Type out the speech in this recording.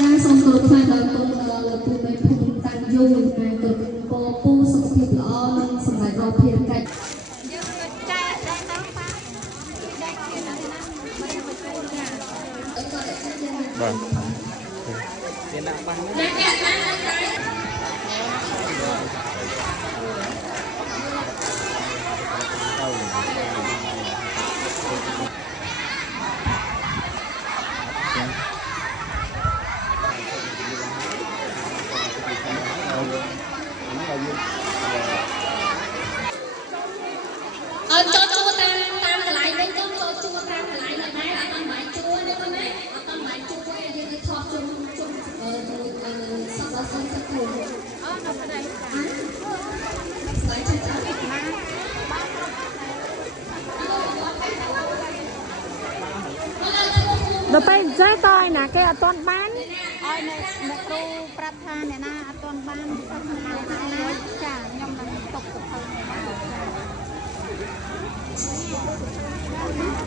ការសូមគោរពថ្វាយដល់គុណដល់លោកពូមេភូមិតាំងយូរណាគោរពពូសុខភាពល្អនិងសម្រាប់រកភាពកិច្ចបាទចូលជួតាមកន្លែងវិញចូលជួតាមកន្លែងដល់ដែរអត់មិនជួទេបងណាអត់មិនជួទេយើងទៅថតជុំសពដល់សិនសិនគ្រូអូនៅស្ដីស្ដីចិត្តណាដល់ពេលចេះតើឯណាគេអត់ទាន់បានឲ្យអ្នកគ្រូប្រាប់ថាអ្នកណាអត់ទាន់បានសិស្សណាចាខ្ញុំនឹងຕົកទៅ